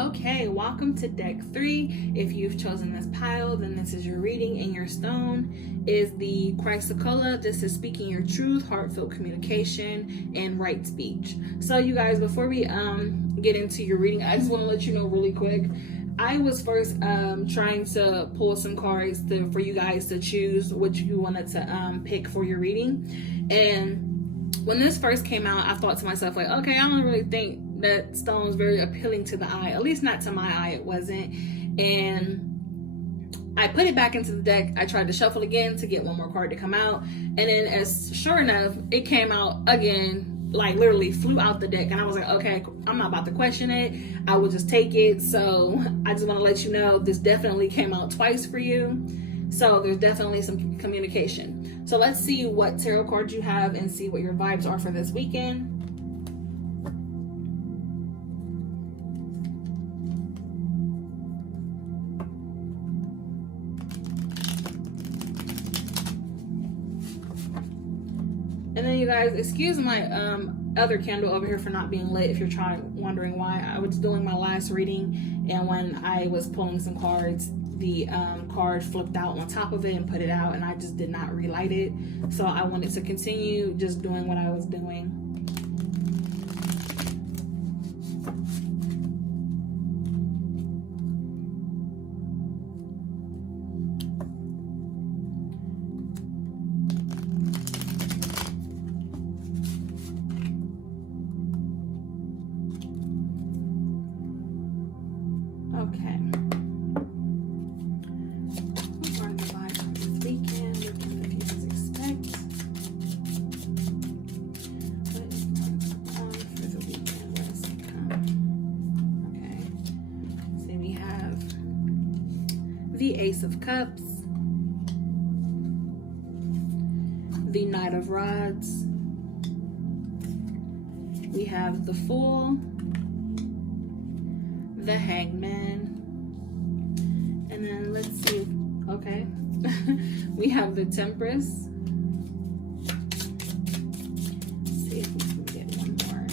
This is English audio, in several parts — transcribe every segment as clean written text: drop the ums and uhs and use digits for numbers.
Okay, welcome to deck 3. If you've chosen this pile, then this is your reading, and your stone is the Chrysocolla. This is speaking your truth, heartfelt communication, and right speech. So you guys, before we get into your reading, I just want to let you know really quick. I was first trying to pull some cards for you guys to choose which you wanted to pick for your reading. And when this first came out, I thought to myself, like, okay, I don't really think that stone was very appealing to the eye. At least not to my eye, it wasn't. And I put it back into the deck. I tried to shuffle again to get one more card to come out. And then as sure enough, it came out again, like literally flew out the deck. And I was like, okay, I'm not about to question it. I will just take it. So I just want to let you know this definitely came out twice for you. So there's definitely some communication. So let's see what tarot cards you have and see what your vibes are for this weekend. And then you guys, excuse my other candle over here for not being lit if you're wondering why. I was doing my last reading, and when I was pulling some cards, the card flipped out on top of it and put it out, and I just did not relight it. So I wanted to continue just doing what I was doing. Okay. What are the vibes for this weekend? What can the viewers expect? What is going on for the weekend? What is to come? Okay. So we have the Ace of Cups, the Knight of Rods, we have the Fool, the Hangman, and then let's see, okay, we have the Tempress. Let's see if we can get one more.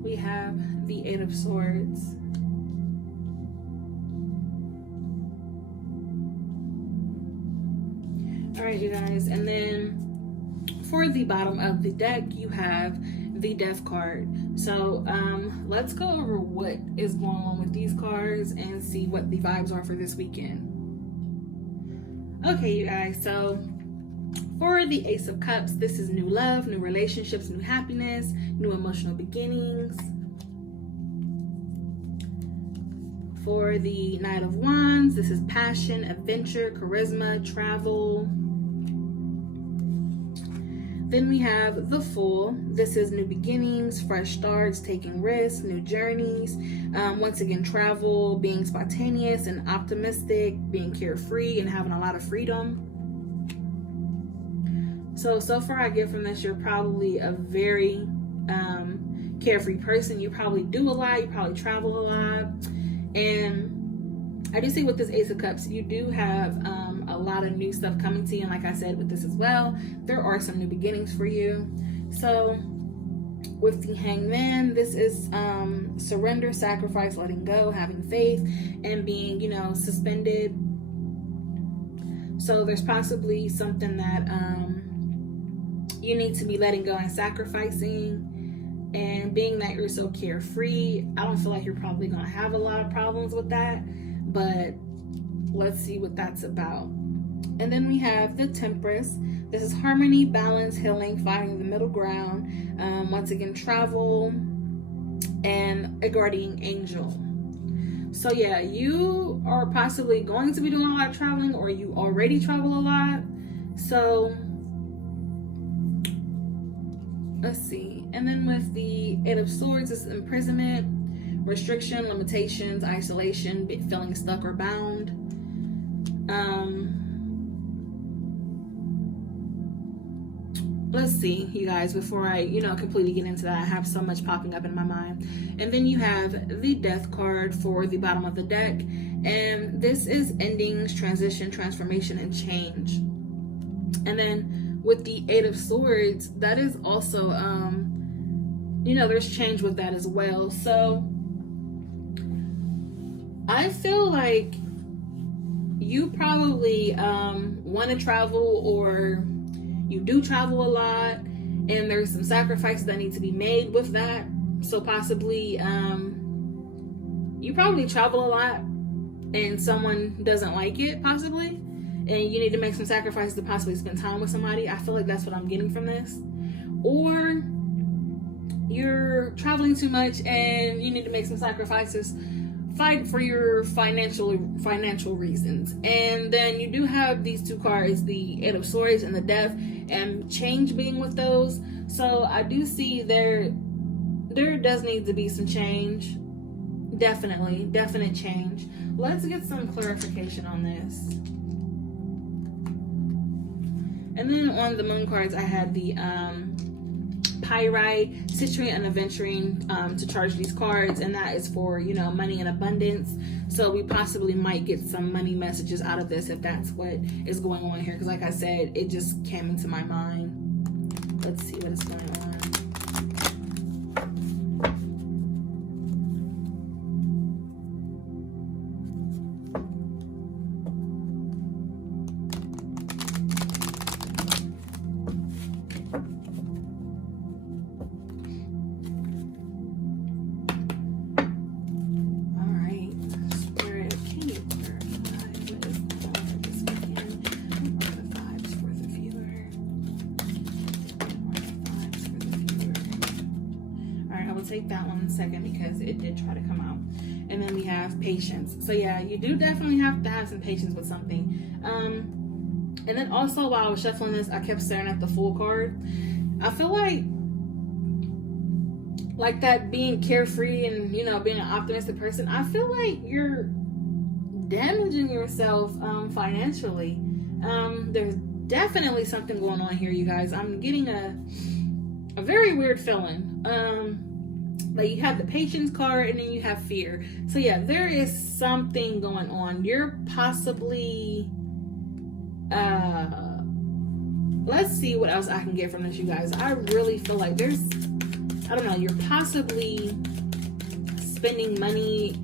We have the Eight of Swords. All right, you guys, and then for the bottom of the deck, you have the Death card. So let's go over what is going on with these cards and see what the vibes are for this weekend. Okay, you guys, so for the Ace of Cups, this is new love, new relationships, new happiness, new emotional beginnings. For the Knight of Wands, this is passion, adventure, charisma, travel. Then we have the Fool. This is new beginnings, fresh starts, taking risks, new journeys. Once again, travel, being spontaneous and optimistic, being carefree and having a lot of freedom. So far I get from this, you're probably a very carefree person. You probably do a lot. You probably travel a lot. And I do see with this Ace of Cups, you do have a lot of new stuff coming to you. And like I said with this as well, there are some new beginnings for you. So with the Hangman, this is surrender, sacrifice, letting go, having faith, and being, suspended. So there's possibly something that you need to be letting go and sacrificing. And being that you're so carefree, I don't feel like you're probably going to have a lot of problems with that. But let's see what that's about. And then we have the Tempress. This is harmony, balance, healing, finding the middle ground. Once again, travel and a guardian angel. So yeah, you are possibly going to be doing a lot of traveling, or you already travel a lot. So let's see. And then with the Eight of Swords, it's imprisonment, restriction, limitations, isolation, feeling stuck or bound. Let's see, you guys, before I, completely get into that, I have so much popping up in my mind. And then you have the Death card for the bottom of the deck. And this is endings, transition, transformation, and change. And then with the Eight of Swords, that is also, there's change with that as well. So I feel like you probably want to travel, or you do travel a lot, and there's some sacrifices that need to be made with that. So possibly you probably travel a lot and someone doesn't like it, possibly, and you need to make some sacrifices to possibly spend time with somebody. I feel like that's what I'm getting from this. Or you're traveling too much and you need to make some sacrifices, fight for your financial reasons. And then you do have these two cards, the Eight of Swords and the Death, and change being with those. So I do see there does need to be some change. Definite change. Let's get some clarification on this. And then on the Moon cards, I had the Pyrite, Citrine, and Aventurine to charge these cards, and that is for, money and abundance. So we possibly might get some money messages out of this if that's what is going on here, because like I said, it just came into my mind. Let's see what is going on. Take that one in a second because it did try to come out. And then we have patience. So yeah, you do definitely have to have some patience with something. And then also while I was shuffling this, I kept staring at the Fool card. I feel like that being carefree and being an optimistic person, I feel like you're damaging yourself financially. There's definitely something going on here, you guys. I'm getting a very weird feeling. Like you have the patience card and then you have fear. So yeah, there is something going on. You're possibly let's see what else I can get from this, you guys. I really feel like you're possibly spending money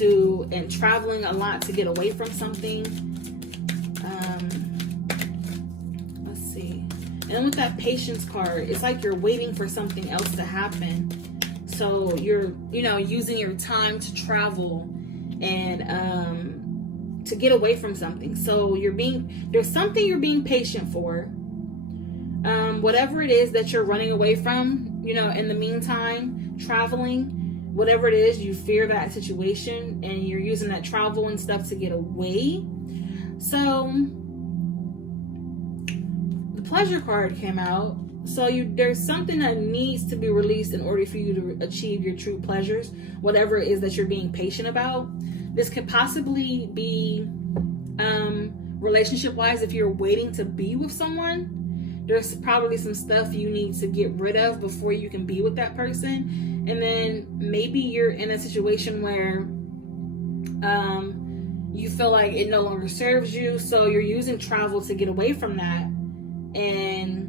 and traveling a lot to get away from something. Let's see. And with that patience card, it's like you're waiting for something else to happen. So you're, using your time to travel and to get away from something. So there's something you're being patient for. Whatever it is that you're running away from, in the meantime, traveling, whatever it is, you fear that situation and you're using that travel and stuff to get away. So the pleasure card came out. So there's something that needs to be released in order for you to achieve your true pleasures, whatever it is that you're being patient about. This could possibly be relationship-wise. If you're waiting to be with someone, there's probably some stuff you need to get rid of before you can be with that person. And then maybe you're in a situation where you feel like it no longer serves you, so you're using travel to get away from that, and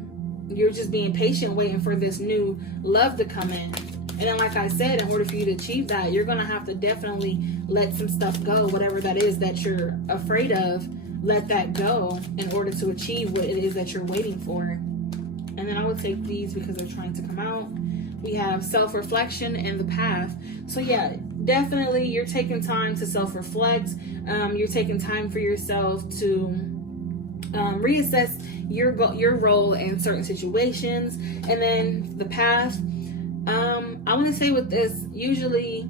you're just being patient, waiting for this new love to come in. And then, like I said, in order for you to achieve that, you're going to have to definitely let some stuff go, whatever that is that you're afraid of. Let that go in order to achieve what it is that you're waiting for. And then I will take these because they're trying to come out. We have self-reflection and the path. So yeah, definitely you're taking time to self-reflect. You're taking time for yourself to reassess your role in certain situations. And then the path, I want to say with this, usually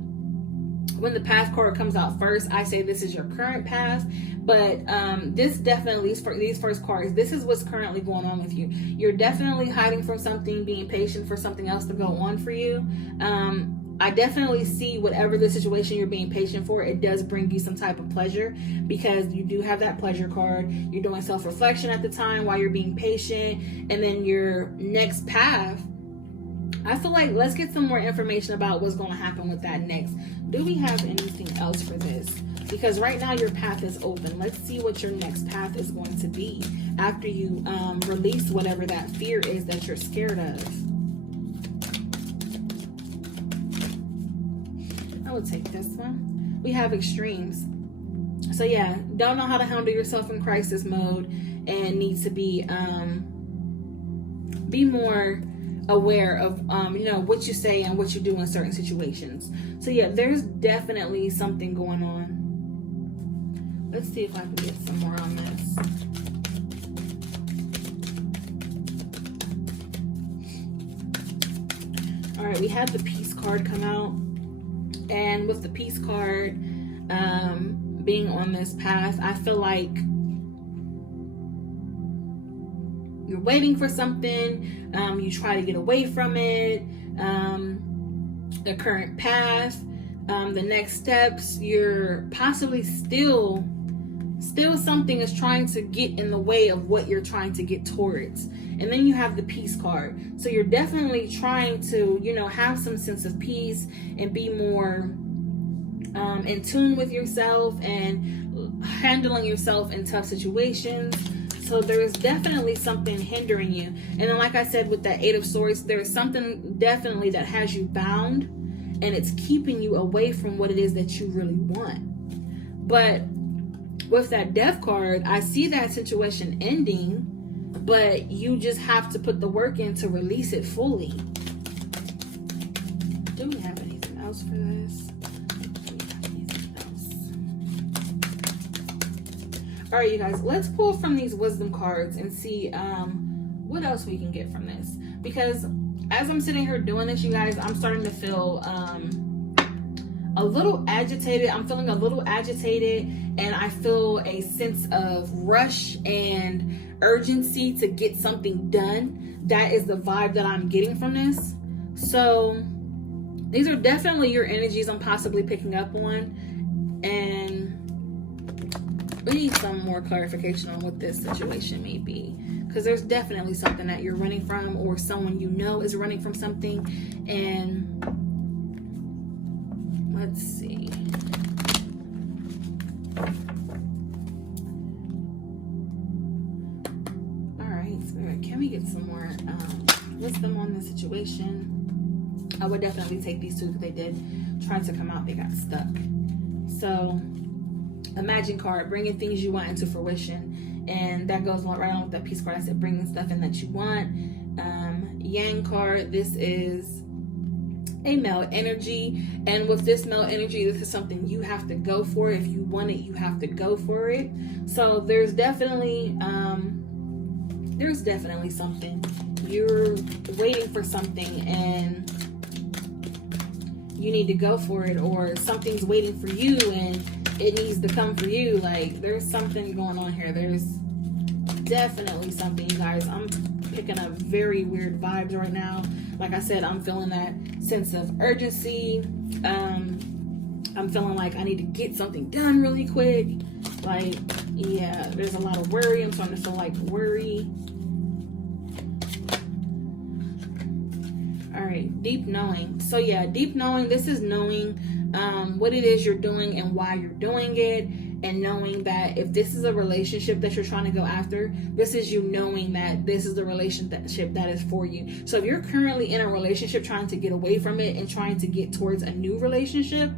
when the path card comes out first, I say this is your current path. But this definitely, for these first cards, this is what's currently going on with you. You're definitely hiding from something, being patient for something else to go on for you. I definitely see whatever the situation you're being patient for, it does bring you some type of pleasure, because you do have that pleasure card. You're doing self-reflection at the time while you're being patient. And then your next path, I feel like, let's get some more information about what's going to happen with that next. Do we have anything else for this? Because right now your path is open. Let's see what your next path is going to be after you release whatever that fear is that you're scared of. I would take this one. We have extremes. So yeah, don't know how to handle yourself in crisis mode, and need to be more aware of what you say and what you do in certain situations. So yeah, there's definitely something going on. Let's see if I can get some more on this. All right, we had the Peace card come out, and with the Peace card being on this path, I feel like you're waiting for something, you try to get away from it, the current path, the next steps, you're possibly still something is trying to get in the way of what you're trying to get towards. And then you have the Peace card. So you're definitely trying to, have some sense of peace and be more in tune with yourself and handling yourself in tough situations. So there is definitely something hindering you. And then, like I said, with that Eight of Swords, there is something definitely that has you bound, and it's keeping you away from what it is that you really want. But with that Death card, I see that situation ending, but you just have to put the work in to release it fully. Do we have anything else for this? All right, you guys, let's pull from these wisdom cards and see what else we can get from this. Because as I'm sitting here doing this, you guys, I'm starting to feel a little agitated. I'm feeling a little agitated, and I feel a sense of rush and urgency to get something done. That is the vibe that I'm getting from this. So these are definitely your energies I'm possibly picking up on, and we need some more clarification on what this situation may be, because there's definitely something that you're running from, or someone you know is running from something. And let's see. All right, Spirit, can we get some more wisdom on the situation? I would definitely take these two, because they did try to come out, they got stuck. So Imagine card, bringing things you want into fruition, and that goes right on with that Peace card. I said bringing stuff in that you want. Yang card, this is a male energy, and with this male energy, this is something you have to go for. If you want it, you have to go for it. So there's definitely something. You're waiting for something and you need to go for it, or something's waiting for you and it needs to come for you. Like, there's something going on here. There's definitely something, you guys. I'm picking up very weird vibes right now. Like I said, I'm feeling that sense of urgency. I'm feeling like I need to get something done really quick. Like, yeah, there's a lot of worry. I'm starting to feel like worry. All right, deep knowing. So yeah, deep knowing, this is knowing what it is you're doing and why you're doing it, and knowing that if this is a relationship that you're trying to go after, this is you knowing that this is the relationship that is for you. So if you're currently in a relationship trying to get away from it and trying to get towards a new relationship,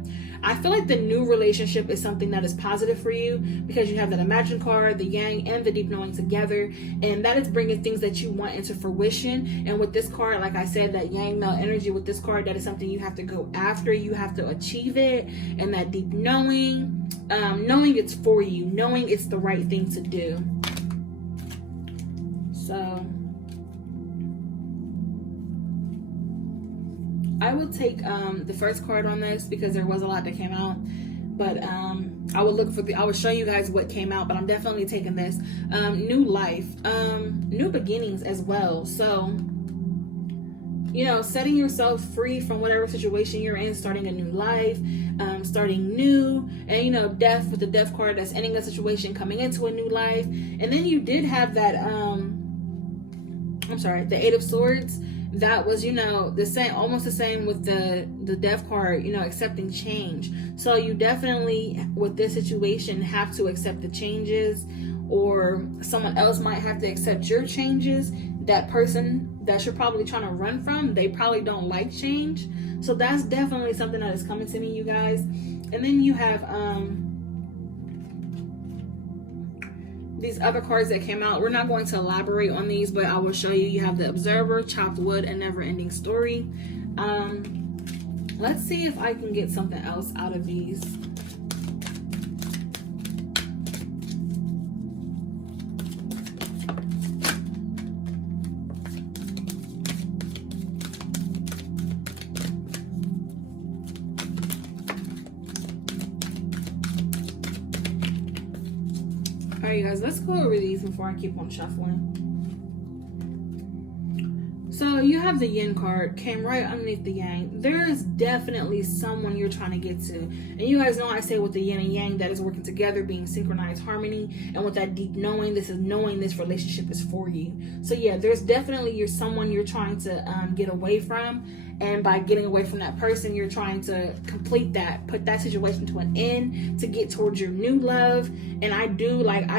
I feel like the new relationship is something that is positive for you, because you have that Imagine card, the Yang, and the deep knowing together, and that is bringing things that you want into fruition. And with this card, like I said, that Yang male energy, with this card, that is something you have to go after, you have to achieve it. And that deep knowing, knowing it's for you, knowing it's the right thing to do. So I will take the first card on this because there was a lot that came out, but I will show you guys what came out, but I'm definitely taking this. New life, new beginnings as well. So, you know, setting yourself free from whatever situation you're in, starting a new life, starting new, and, you know, death with the death card, that's ending a situation, coming into a new life. And then you did have that, the Eight of Swords. That was, you know, the same, almost the same with the death card, you know, accepting change. So you definitely, with this situation, have to accept the changes, or someone else might have to accept your changes. That person that you're probably trying to run from, they probably don't like change. So that's definitely something that is coming to me, you guys. And then you have these other cards that came out. We're not going to elaborate on these, but I will show you. You have the Observer, Chopped Wood, and Never Ending Story. Let's see if I can get something else out of these. Alright, you guys, let's go over these before I keep on shuffling. So you have the Yin card, came right underneath the Yang. There is definitely someone you're trying to get to. And you guys know I say with the Yin and Yang, that is working together, being synchronized harmony. And with that deep knowing, this is knowing this relationship is for you. So yeah, there's definitely someone you're trying to get away from. And by getting away from that person, you're trying to complete that, put that situation to an end, to get towards your new love. And I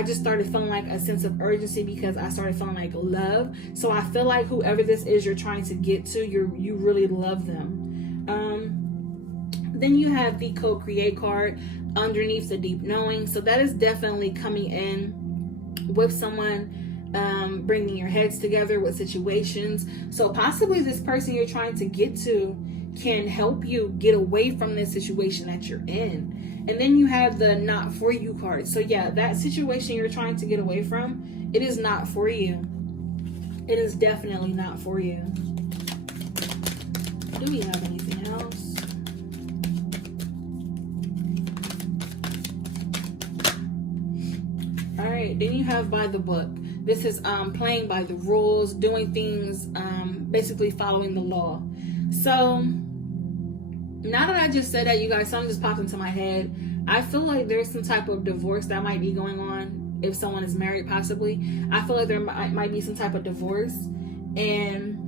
just started feeling like a sense of urgency because I started feeling like love. So I feel like whoever this is you're trying to get to, you really love them. Then you have the Co-Create card underneath the Deep Knowing. So that is definitely coming in with someone, bringing your heads together with situations. So possibly this person you're trying to get to can help you get away from this situation that you're in. And then you have the Not For You card. So yeah, that situation you're trying to get away from, it is not for you. It is definitely not for you. Do we have anything else? All right, then you have By the Book. This is playing by the rules, doing things, basically following the law. So now that I just said that, you guys, something just popped into my head. I feel like there's some type of divorce that might be going on if someone is married, possibly. I feel like there might be some type of divorce, and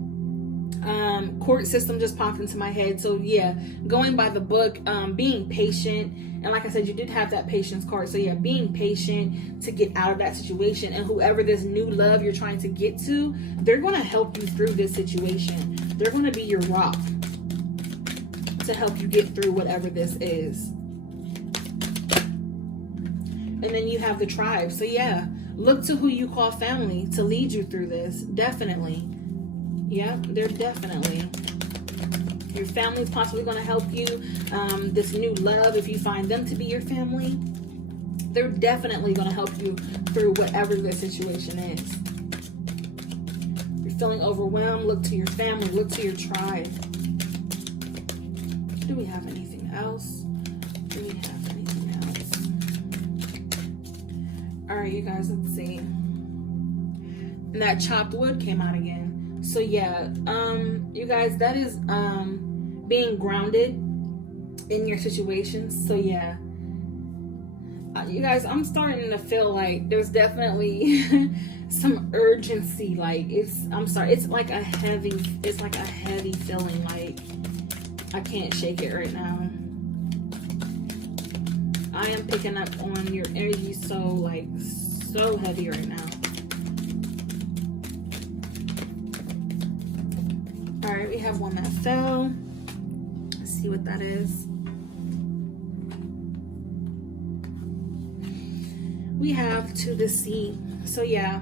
court system just popped into my head. So yeah, going by the book, being patient, and like I said, you did have that patience card. So yeah, being patient to get out of that situation. And whoever this new love you're trying to get to, they're going to help you through this situation. They're going to be your rock to help you get through whatever this is. And then you have the tribe. So yeah, look to who you call family to lead you through this. Definitely. Yeah, they're definitely. Your family's possibly going to help you. This new love, if you find them to be your family, they're definitely going to help you through whatever the situation is. You're feeling overwhelmed, look to your family, look to your tribe. Do we have anything else? Do we have anything else? All right, you guys, let's see. And that Chopped Wood came out again. So yeah, you guys, that is being grounded in your situations. So yeah, you guys, I'm starting to feel like there's definitely some urgency. Like it's like a heavy feeling. Like I can't shake it right now. I am picking up on your energy so heavy right now. All right, we have one that fell. Let's see what that is. We have To the Sea. So yeah,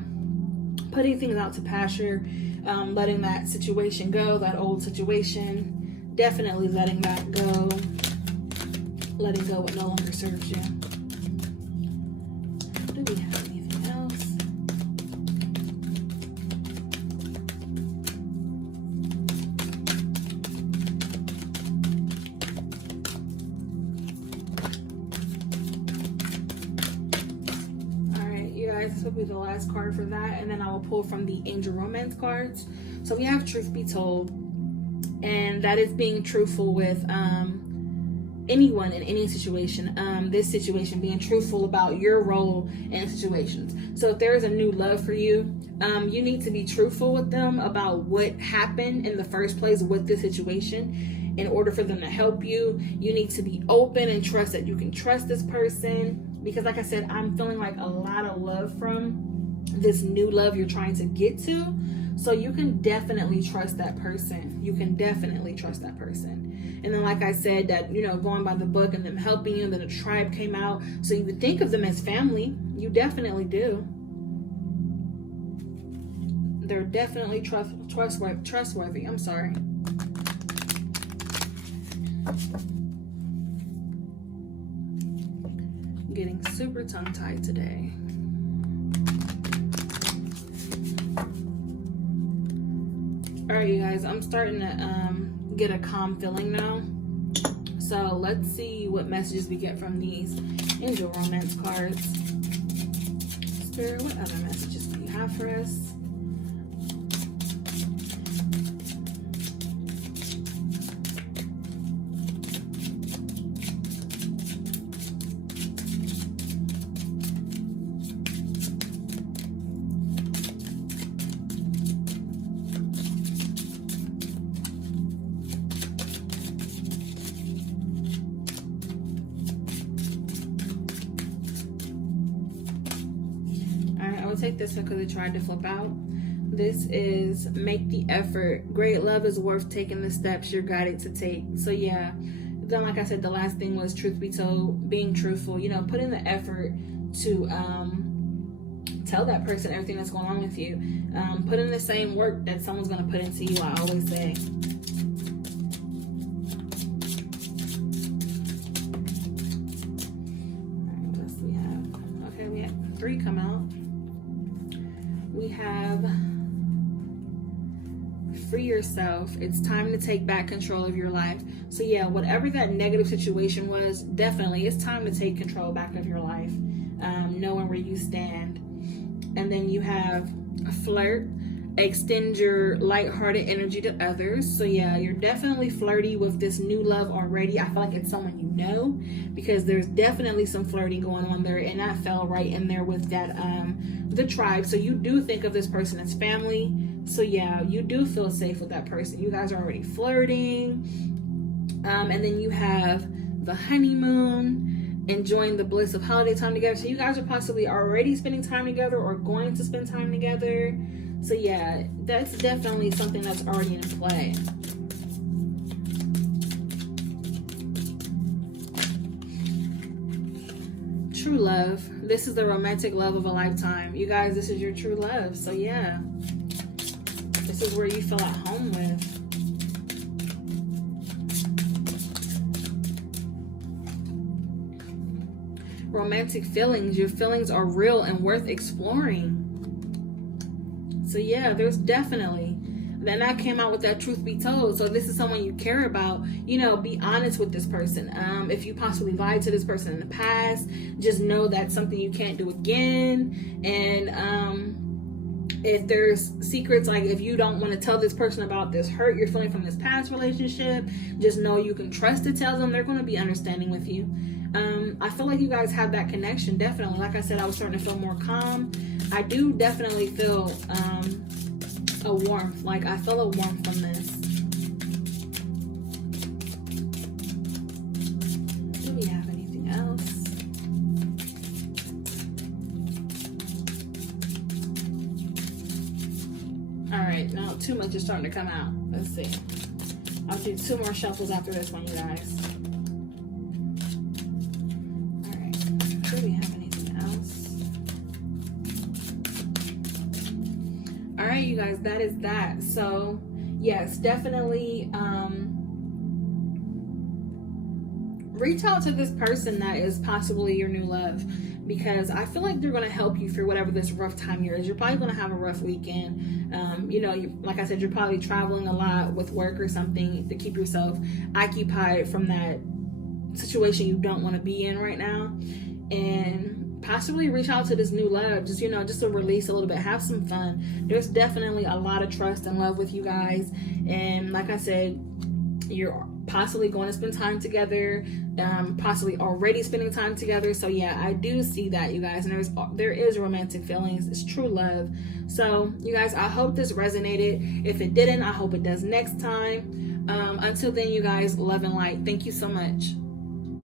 putting things out to pasture, letting that situation go, that old situation, definitely letting that go, letting go what no longer serves you. Do we have anything else? will be the last card for that, and then I will pull from the Angel Romance cards. So we have Truth Be Told, and that is being truthful with anyone in any situation. This situation, being truthful about your role in situations. So if there is a new love for you, you need to be truthful with them about what happened in the first place with this situation. In order for them to help you, you need to be open and trust that you can trust this person. Because like I said, I'm feeling like a lot of love from this new love you're trying to get to. So you can definitely trust that person. You can definitely trust that person. And then like I said, that, you know, going by the book and them helping you, then a tribe came out. So you would think of them as family. You definitely do. They're definitely trustworthy. I'm sorry. Getting super tongue-tied today. All right, you guys, I'm starting to get a calm feeling now. So let's see what messages we get from these Angel Romance cards. Spirit, what other messages do you have for us? Take this one because it tried to flip out. This is make the effort. Great love is worth taking the steps you're guided to take. So yeah, then like I said, the last thing was truth be told, being truthful. You know, put in the effort to tell that person everything that's going on with you. Put in the same work that someone's going to put into you, I always say. Alright, what else do we have? Okay, we had 3 come out. We have free yourself. It's time to take back control of your life. So yeah, whatever that negative situation was, definitely it's time to take control back of your life. Knowing where you stand. And then you have a flirt. Extend your lighthearted energy to others. So yeah, you're definitely flirty with this new love already. I feel like it's someone you know, because there's definitely some flirting going on there, and that fell right in there with that the tribe. So you do think of this person as family. So yeah, you do feel safe with that person. You guys are already flirting. And then you have the honeymoon, enjoying the bliss of holiday time together. So you guys are possibly already spending time together or going to spend time together. So yeah, that's definitely something that's already in play. True love. This is the romantic love of a lifetime. You guys, this is your true love. So yeah, this is where you feel at home with. Romantic feelings. Your feelings are real and worth exploring. So yeah, there's definitely. Then I came out with that truth be told. So this is someone you care about. You know, be honest with this person. If you possibly lied to this person in the past, just know that's something you can't do again. And if there's secrets, like if you don't want to tell this person about this hurt you're feeling from this past relationship, just know you can trust to tell them. They're going to be understanding with you. I feel like you guys have that connection, definitely. Like I said, I was starting to feel more calm. I do definitely feel a warmth. Like I feel a warmth from this. Do we have anything else? Alright, now too much is starting to come out. Let's see. I'll do 2 more shuffles after this one, you guys. Alright, you guys, that is that. So yes, definitely reach out to this person that is possibly your new love, because I feel like they're going to help you through whatever this rough time here is. You're probably going to have a rough weekend. You know, like I said, you're probably traveling a lot with work or something to keep yourself occupied from that situation you don't want to be in right now. And possibly reach out to this new love, just, you know, just to release a little bit, have some fun. There's definitely a lot of trust and love with you guys. And like I said, you're possibly going to spend time together, possibly already spending time together. So yeah, I do see that, you guys, and there is romantic feelings. It's true love. So you guys, I hope this resonated. If it didn't, I hope it does next time. Until then, you guys, love and light. Thank you so much.